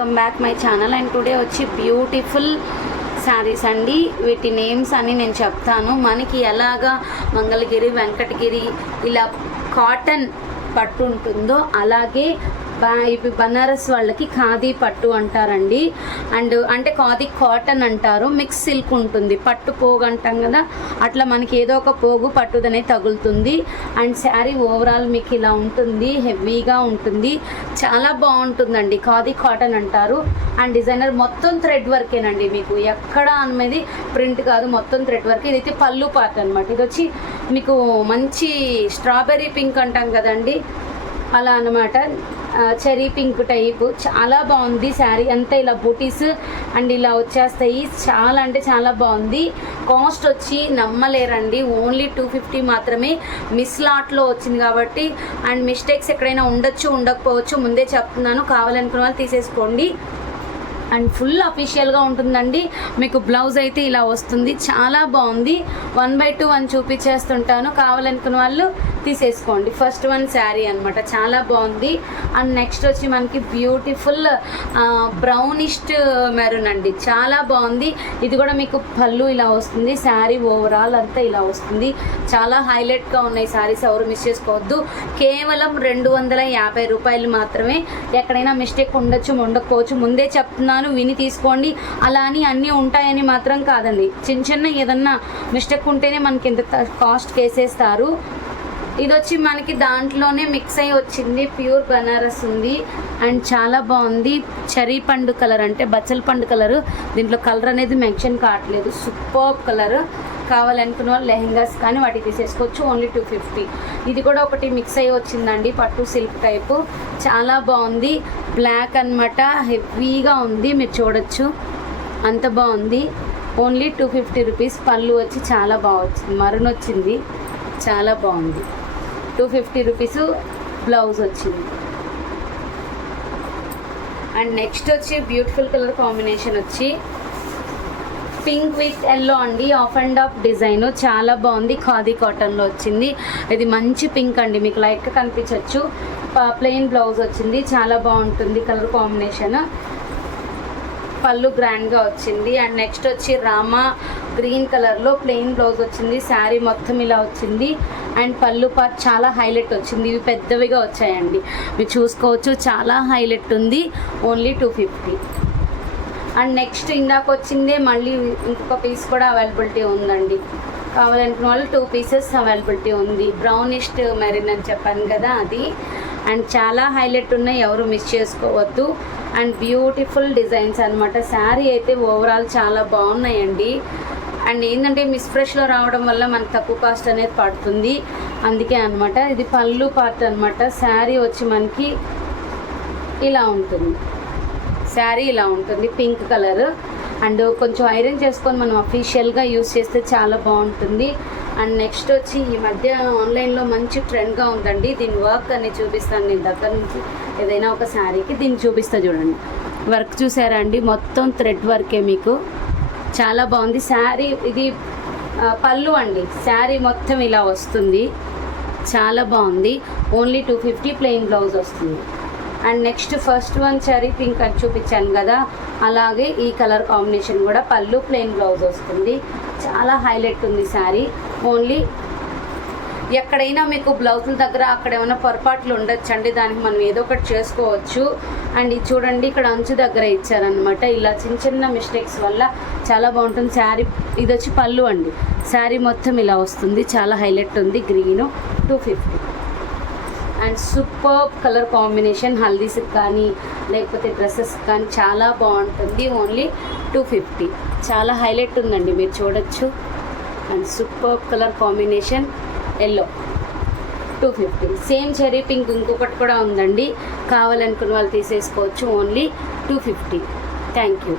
Welcome back my channel. And today వచ్చి beautiful saris అండి. వీటి నేమ్స్ అని నేను చెప్తాను. మనకి ఎలాగా మంగళగిరి, వెంకటగిరి ఇలా కాటన్ పట్టు ఉంటుందో అలాగే ఇవి బనారస్ వాళ్ళకి ఖాదీ పట్టు అంటారండి. అండ్ అంటే ఖాదీ కాటన్ అంటారు. మిక్స్ సిల్క్ ఉంటుంది, పట్టు పోగు అంటాం కదా, అట్లా మనకి ఏదో ఒక పోగు పట్టుదనే తగులుతుంది. అండ్ శారీ ఓవరాల్ మీకు ఇలా ఉంటుంది, హెవీగా ఉంటుంది, చాలా బాగుంటుందండి. ఖాదీ కాటన్ అంటారు. అండ్ డిజైనర్ మొత్తం థ్రెడ్ వర్కేనండి, మీకు ఎక్కడ అనేది ప్రింట్ కాదు, మొత్తం థ్రెడ్ వర్క్. ఇదైతే పళ్ళు పార్ట్ అనమాట. ఇది వచ్చి మీకు మంచి స్ట్రాబెర్రీ పింక్ అంటాం కదండి, అలా అనమాట. చెరీ పింక్ టైపు చాలా బాగుంది శారీ అంతా. ఇలా బూటీస్ అండ్ ఇలా వచ్చేస్తాయి. చాలా అంటే చాలా బాగుంది. కాస్ట్ వచ్చి నమ్మలేరండి, ఓన్లీ 250 మాత్రమే. మిస్ లాట్లో వచ్చింది కాబట్టి అండ్ మిస్టేక్స్ ఎక్కడైనా ఉండొచ్చు, ఉండకపోవచ్చు, ముందే చెప్తున్నాను. కావాలనుకున్న వాళ్ళు తీసేసుకోండి. అండ్ ఫుల్ అఫీషియల్గా ఉంటుందండి. మీకు బ్లౌజ్ అయితే ఇలా వస్తుంది, చాలా బాగుంది. 1/2 1 చూపించేస్తుంటాను, కావాలనుకున్న వాళ్ళు తీసేసుకోండి. ఫస్ట్ వన్ శారీ అనమాట, చాలా బాగుంది. అండ్ నెక్స్ట్ వచ్చి మనకి బ్యూటిఫుల్ బ్రౌనిస్ట్ మెరూన్ అండి, చాలా బాగుంది. ఇది కూడా మీకు పళ్ళు ఇలా వస్తుంది, శారీ ఓవరాల్ అంతా ఇలా వస్తుంది. చాలా హైలైట్గా ఉన్నాయి శారీస్, ఎవరు మిస్ చేసుకోవద్దు. కేవలం 250 రూపాయలు మాత్రమే. ఎక్కడైనా మిస్టేక్ ఉండొచ్చు, ఉండకపోవచ్చు, ముందే చెప్తున్నాను, విని తీసుకోండి. అలా అని అన్నీ ఉంటాయని మాత్రం కాదండి. చిన్న ఏదన్నా మిస్టేక్ ఉంటేనే మనకి ఇంత కాస్ట్ కేసేస్తారు. ఇది వచ్చి మనకి దాంట్లోనే మిక్స్ అయ్యి వచ్చింది, ప్యూర్ బనారస్ ఉంది. అండ్ చాలా బాగుంది. చెరీ పండు కలర్ అంటే బచ్చల పండు కలరు, దీంట్లో కలర్ అనేది మెన్షన్ కావట్లేదు. Super colour. కావాలనుకున్న వాళ్ళు లెహెంగాస్ కానీ వాటికి తీసేసుకోవచ్చు, ఓన్లీ 250. ఇది కూడా ఒకటి మిక్స్ అయ్యి వచ్చిందండి, పట్టు సిల్క్ టైపు, చాలా బాగుంది. బ్లాక్ అనమాట, హెవీగా ఉంది, మీరు చూడొచ్చు, అంత బాగుంది. Only 250 rupees. పళ్ళు వచ్చి చాలా బాగా వచ్చింది, మరూన్ వచ్చింది, చాలా బాగుంది. 250 రూపీస్ బ్లౌజ్ వచ్చింది. అండ్ నెక్స్ట్ వచ్చి బ్యూటిఫుల్ కలర్ కాంబినేషన్ వచ్చి పింక్ విత్ ఎల్లో అండి, ఆఫ్ అండ్ ఆఫ్ డిజైన్, చాలా బాగుంది. ఖాదీ కాటన్లో వచ్చింది. ఇది మంచి పింక్ అండి, మీకు లైట్గా కనిపించవచ్చు. ప్లెయిన్ బ్లౌజ్ వచ్చింది, చాలా బాగుంటుంది కలర్ కాంబినేషన్. పళ్ళు గ్రాండ్గా వచ్చింది. అండ్ నెక్స్ట్ వచ్చి రామా గ్రీన్ కలర్లో ప్లెయిన్ బ్లౌజ్ వచ్చింది. శారీ మొత్తం ఇలా వచ్చింది. అండ్ పళ్ళు పార్ట్ చాలా హైలైట్ వచ్చింది. ఇవి పెద్దవిగా వచ్చాయండి, మీరు చూసుకోవచ్చు, చాలా హైలైట్ ఉంది. ఓన్లీ 250. అండ్ నెక్స్ట్ ఇందాక వచ్చిందే మళ్ళీ ఇంకొక పీస్ కూడా అవైలబిలిటీ ఉందండి. కావాలనుకున్న వాళ్ళు 2 పీసెస్ అవైలబిలిటీ ఉంది. బ్రౌనిష్ మెరీన్ అని చెప్పాను కదా, అది. అండ్ చాలా హైలైట్ ఉన్నాయి, ఎవరు మిస్ చేసుకోవద్దు. అండ్ బ్యూటిఫుల్ డిజైన్స్ అనమాట. శారీ అయితే ఓవరాల్ చాలా బాగున్నాయండి. అండ్ ఏంటంటే మిస్ ఫ్రెష్లో రావడం వల్ల మనకు తక్కువ కాస్ట్ అనేది పడుతుంది, అందుకే అనమాట. ఇది పళ్ళు పార్ట్ అనమాట. శారీ వచ్చి మనకి ఇలా ఉంటుంది, శారీ ఇలా ఉంటుంది, పింక్ కలర్. అండ్ కొంచెం ఐరన్ చేసుకొని మనం అఫీషియల్గా యూస్ చేస్తే చాలా బాగుంటుంది. అండ్ నెక్స్ట్ వచ్చి ఈ మధ్య ఆన్లైన్లో మంచి ట్రెండ్గా ఉందండి, దీని వర్క్ అని చూపిస్తాను నేను దగ్గర నుంచి. ఏదైనా ఒక శారీకి దీన్ని చూపిస్తా చూడండి. వర్క్ చూసారా అండి, మొత్తం థ్రెడ్ వర్కే, మీకు చాలా బాగుంది. శారీ ఇది పళ్ళు అండి, శారీ మొత్తం ఇలా వస్తుంది, చాలా బాగుంది. ఓన్లీ 250. ప్లెయిన్ బ్లౌజ్ వస్తుంది. And next first one cherry pink అని చూపించాను కదా, అలాగే ఈ కలర్ కాంబినేషన్ కూడా పళ్ళు, ప్లెయిన్ బ్లౌజ్ వస్తుంది, చాలా హైలైట్ ఉంది శారీ. ఓన్లీ ఎక్కడైనా మీకు బ్లౌజుల దగ్గర అక్కడ ఏమైనా పొరపాట్లు ఉండొచ్చండి, దానికి మనం ఏదో ఒకటి చేసుకోవచ్చు. అండ్ ఇది చూడండి, ఇక్కడ అంచు దగ్గర ఇచ్చారనమాట, ఇలా చిన్న మిస్టేక్స్ వల్ల చాలా బాగుంటుంది శారీ. ఇది వచ్చి పళ్ళు అండి, శారీ మొత్తం ఇలా వస్తుంది, చాలా హైలైట్ ఉంది. Green 250. And super colour combination, హల్దీస్కి కానీ లేకపోతే డ్రెస్సెస్కి కానీ చాలా బాగుంటుంది. ఓన్లీ 250. చాలా హైలైట్ ఉందండి, మీరు చూడొచ్చు. And super colour combination yellow 250. Same cherry pink ఇంకొకటి కూడా ఉందండి, కావాలనుకున్న వాళ్ళు తీసేసుకోవచ్చు. ఓన్లీ 250. Thank you.